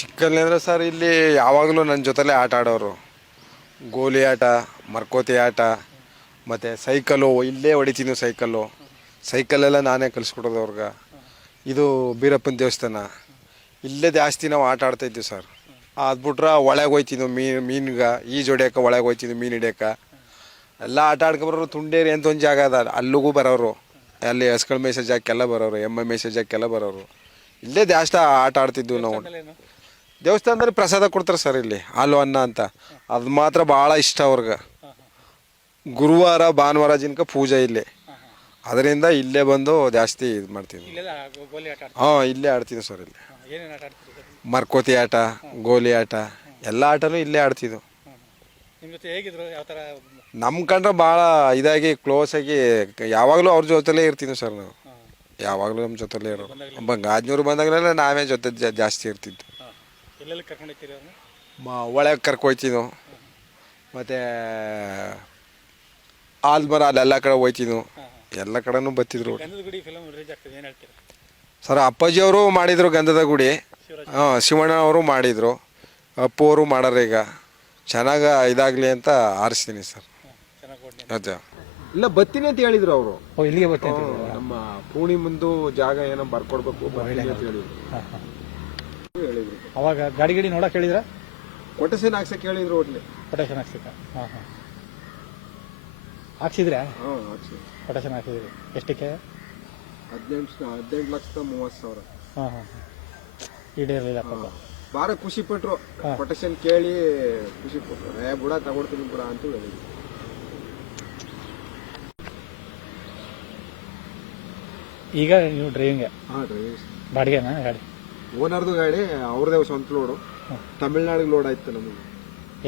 ಚಿಕ್ಕಲ್ಲಿ sir ಇಲ್ಲಿ ಯಾವಾಗಲೂ ನನ್ನ ಜೊತೆಲೇ ಆಟ ಆಡೋರು. ಗೋಲಿ ಆಟ, ಮರ್ಕೋತಿ ಆಟ, ಮತ್ತು ಸೈಕಲ್ಲು ಇಲ್ಲೇ ಹೊಡಿತೀನಿ. ಸೈಕಲ್ಲೆಲ್ಲ ನಾನೇ ಕಲಿಸ್ಕೊಡೋದು ಅವ್ರಿಗೆ. ಇದು ಬೀರಪ್ಪನ ದೇವಸ್ಥಾನ, ಇಲ್ಲೇ ಜಾಸ್ತಿ ನಾವು ಆಟ ಆಡ್ತಾಯಿದ್ವಿ ಸರ್. ಅದು ಬಿಟ್ರೆ ಒಳಗೆ ಹೋಯ್ತಿದ್ವು ಮೀನಿಗೆ ಈಜು ಹೊಡ್ಯೋಕೆ, ಒಳಗೆ ಹೋಯ್ತಿದ್ವಿ ಮೀನು ಹಿಡಿಯೋಕೆ. ಎಲ್ಲ ಆಟ ಆಡ್ಕೊಬರೋರು. ತುಂಡೇರಿ ಅಂತ ಒಂದು ಜಾಗ ಅದ, ಅಲ್ಲಿಗೂ ಬರೋರು. ಅಲ್ಲಿ ಹಸ್ಗಳ ಮೇಯ್ಸೋ ಜಾಗಕ್ಕೆಲ್ಲ ಬರೋರು, ಎಮ್ಮೆ ಮೇಯ್ಸೋ ಜಾಗಕ್ಕೆಲ್ಲ ಬರೋರು. ಇಲ್ಲೇ ಜಾಸ್ತಿ ಆಟ ಆಡ್ತಿದ್ವು ನಾವು. ದೇವಸ್ಥಾನದಲ್ಲಿ ಪ್ರಸಾದ ಕೊಡ್ತಾರೆ ಸರ್ ಇಲ್ಲಿ, ಹಾಲು ಅನ್ನ ಅಂತ. ಅದು ಮಾತ್ರ ಭಾಳ ಇಷ್ಟ ಅವ್ರಿಗೆ. ಗುರುವಾರ ಭಾನುವಾರ ಜಿನಕ ಪೂಜೆ ಇಲ್ಲೇ, ಅದರಿಂದ ಇಲ್ಲೇ ಬಂದು ಜಾಸ್ತಿ ಇದು ಮಾಡ್ತೀವಿ. ಹಾಂ, ಇಲ್ಲೇ ಆಡ್ತಿದ್ವಿ ಸರ್. ಇಲ್ಲಿ ಮರ್ಕೋತಿ ಆಟ, ಗೋಲಿ ಆಟ, ಎಲ್ಲ ಆಟನೂ ಇಲ್ಲೇ ಆಡ್ತಿದ್ವು. ನಮ್ಮ ಕಂಡ್ರೆ ಭಾಳ ಇದಾಗಿ ಕ್ಲೋಸ್ ಆಗಿ ಯಾವಾಗಲೂ ಅವ್ರ ಜೊತೆಲೇ ಇರ್ತೀವಿ ಸರ್ ನಾವು. ಯಾವಾಗಲೂ ನಮ್ಮ ಜೊತೆಲೇ ಇರೋರು. ಗಾಜನೂರು ಬಂದಾಗಲೆಲ್ಲ ನಾವೇ ಜೊತೆ ಜಾಸ್ತಿ ಇರ್ತಿದ್ವಿ. ಒಳಗೆ ಕರ್ಕೊಯ್ತಿದ್ವು. ಮತ್ತು ಆಲ್ಮರ ಅಲ್ಲೆಲ್ಲ ಕಡೆ ಹೋಯ್ತಿದ್ವು. ಎಲ್ಲ ಕಡೆನೂ ಬರ್ತಿದ್ರು ಸರ್. ಅಪ್ಪಾಜಿಯವರು ಮಾಡಿದರು ಗಂಧದ ಗುಡಿ. ಹಾಂ, ಶಿವಣ್ಣ ಅವರು ಮಾಡಿದರು. ಅಪ್ಪು ಅವರು ಮಾಡಾರ. ಈಗ ಚೆನ್ನಾಗಿ ಇದಾಗಲಿ ಅಂತ ಆರಿಸ್ತೀನಿ ಸರ್. ಅದೇ ಇಲ್ಲ ಬರ್ತೀನಿ ಅಂತ ಹೇಳಿದ್ರು ಅವರು. ಇಲ್ಲಿಗೆ ಬರ್ತೀನಿ ನಮ್ಮ ಪೂರ್ಣಿ ಮುಂದು ಜಾಗ ಏನೋ ಬರ್ಕೊಡ್ಬೇಕು ಅಂತ ಹೇಳಿದ್ರು. ಅವಾಗ ಗಾಡಿ ನೋಡಕ್ ಹೇಳಿದ್ರ? ಕೊಟೇಶನ್ ಹಾಕ್ಸಕ್ಕೆ ಹೇಳಿದ್ರು. ಒಟ್ಲಿ ಕೊಟೇಶನ್ ಹಾಕ್ಸಿಕ? ಹಾಕ್ಸಿದ್ರೆ? ಕೊಟೇಶನ್ ಹಾಕಿದ್ರಿ. ಎಷ್ಟಕ್ಕೆ? 18,30,000. ಈಡೇರಲಿಲ್ಲ ಪಾಪ. ಭಾಳ ಖುಷಿ ಪಟ್ರು. ಕೊಟೇಶನ್ ಕೇಳಿ ಖುಷಿ ಪಟ್ರು. ಬುಡ ತಗೊಡ್ತೀನಿ ಬುಡ ಅಂತ ಹೇಳಿದ್ರು. ಈಗ ನೀವು ಡ್ರೈವಿಂಗ್? ಹಾಂ, ಡ್ರೈವಿಂಗ್. ಬಾಡಿಗೆನಾ ಗಾಡಿ? ಓನರ್ದು ಗಾಡಿ, ಅವ್ರದೇ ಸ್ವಂತ ಲೋಡು. ತಮಿಳ್ನಾಡಿಗೆ ಲೋಡ್ ಆಯ್ತು ನಮಗೆ.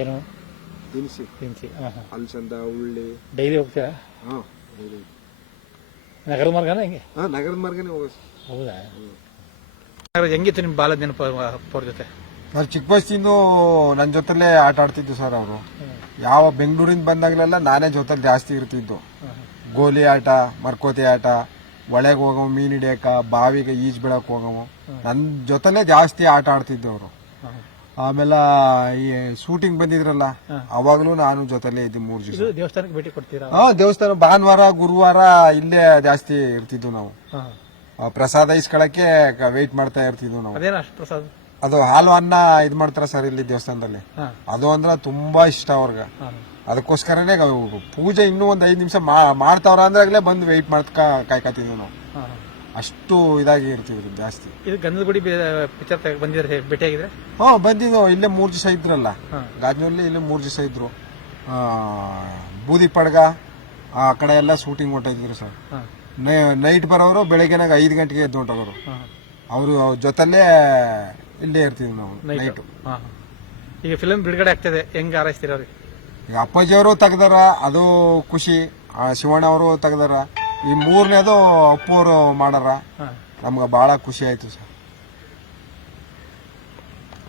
ಏನು ದಿನಸಿ? ಅಲ್ಸಂದ, ಉಳ್ಳಿ. ಡೈಲಿ ಹೋಗ್ತೀರಾ? ಹಾಂ, ನಗರದ ಮಾರ್ಗನ ಹೆಂಗೆ? ಹಾಂ, ನಗರದ ಮಾರ್ಗನೇ ಹೋಗೋದು. ಹೌದಾ? ಹೆಂಗಿತ್ತು ನಿಮ್ಮ ಬಾಲ್ಯದ ನೆನಪು ಅವ್ರ ಜೊತೆ? ಸರ್, ಚಿಕ್ಕ ವಯಸ್ಸಿಂದು ನನ್ನ ಜೊತೆಲೇ ಆಟ ಆಡ್ತಿದ್ದು ಸರ್ ಅವರು. ಯಾವ ಬೆಂಗಳೂರಿಂದ ಬಂದಾಗಲೆಲ್ಲ ನಾನೇ ಜೊತೆಲಿ ಜಾಸ್ತಿ ಇರ್ತಿದ್ದು. ಗೋಲಿ ಆಟ, ಮರ್ಕೋತಿ ಆಟ, ಒಳಗೆ ಹೋಗವು ಮೀನು ಹಿಡಿಯಕ, ಬಾವಿಗೆ ಈಜು ಬಿಡಕ್ಕೆ ಹೋಗವು. ನನ್ನ ಜೊತೆಲೇ ಜಾಸ್ತಿ ಆಟ ಆಡ್ತಿದ್ದು ಅವರು. ಆಮೇಲೆ ಈ ಶೂಟಿಂಗ್ ಬಂದಿದ್ರಲ್ಲ, ಅವಾಗಲೂ ನಾನು ಜೊತೆಲೇ ಇದ್ದೆ 3 ದಿವಸ. ದೇವಸ್ಥಾನಕ್ಕೆ ಭೇಟಿ ಕೊಡ್ತೀರಾ? ದೇವಸ್ಥಾನ ಭಾನುವಾರ ಗುರುವಾರ ಇಲ್ಲೇ ಜಾಸ್ತಿ ಇರ್ತಿದ್ವು ನಾವು. ಪ್ರಸಾದ ಇಸ್ಕೊಳಕ್ಕೆ ವೆಯ್ಟ್ ಮಾಡ್ತಾ ಇರ್ತಿದ್ವು ನಾವು. ಪ್ರಸಾದ? ಅದು ಹಾಲು ಅನ್ನ ಇದು ಮಾಡ್ತಾರ ಸರ್ ಇಲ್ಲಿ ದೇವಸ್ಥಾನದಲ್ಲಿ. ಅದು ಅಂದ್ರೆ ತುಂಬಾ ಇಷ್ಟ ಅವ್ರಿಗೆ. ಅದಕ್ಕೋಸ್ಕರನೇ ಪೂಜೆ ಇನ್ನೂ ಒಂದು 5 ನಿಮಿಷ ಮಾಡ್ತಾವ್ರ ಅಂದ್ರಾಗ್ಲೇ ಬಂದು ವೆಯ್ಟ್ ಮಾಡ್ತಾ ಕಾಯ್ಕೊತಿದ್ವಿ ನಾವು. ಅಷ್ಟು ಇದಾಗಿ ಇರ್ತಿದ್ರು ಜಾಸ್ತಿ. ಇದು ಗಂಧದ ಗುಡಿ ಪಿಕ್ಚರ್ ಬಂದಿದ್ರೆ ಭೇಟಿ ಆಗಿದ್ರೆ? ಬಂದಿದ್ದು. ಇಲ್ಲೇ 3 ದಿವಸ ಇದ್ರಲ್ಲ ಗಾಜನಲ್ಲಿ. ಇಲ್ಲೇ 3 ದಿವಸ ಇದ್ರು. ಬೂದಿ ಪಡ್ಗ ಆ ಕಡೆ ಎಲ್ಲ ಶೂಟಿಂಗ್ ಹೊಂಟಿದ್ರು ಸರ್. ನೈಟ್ ಬರೋರು ಬೆಳಗ್ಗೆನಾಗ 5 ಗಂಟೆಗೆ ಎದ್ದು ಹೊಂಟೋರು. ಅವರು ಜೊತೆಲ್ಲೇ ಇಲ್ಲೇ ಇರ್ತಿದ್ವಿ ನಾವು ನೈಟು. ಈಗ ಫಿಲ್ಮ್ ಬಿಡುಗಡೆ ಆಗ್ತದೆ, ಹೆಂಗ್ ಹಾರೈಸ್ತೀರ ಅವ್ರಿಗೆ? ಈಗ ಅಪ್ಪಾಜಿಯವರು ತೆಗ್ದಾರ, ಅದು ಖುಷಿ. ಶಿವಣ್ಣ ಅವರು ತೆಗ್ದಾರ. ಈ 3ನೇದು ಅಪ್ಪು ಅವರು ಮಾಡಾರ. ನಮ್ಗೆ ಬಹಳ ಖುಷಿ ಆಯ್ತು ಸರ್.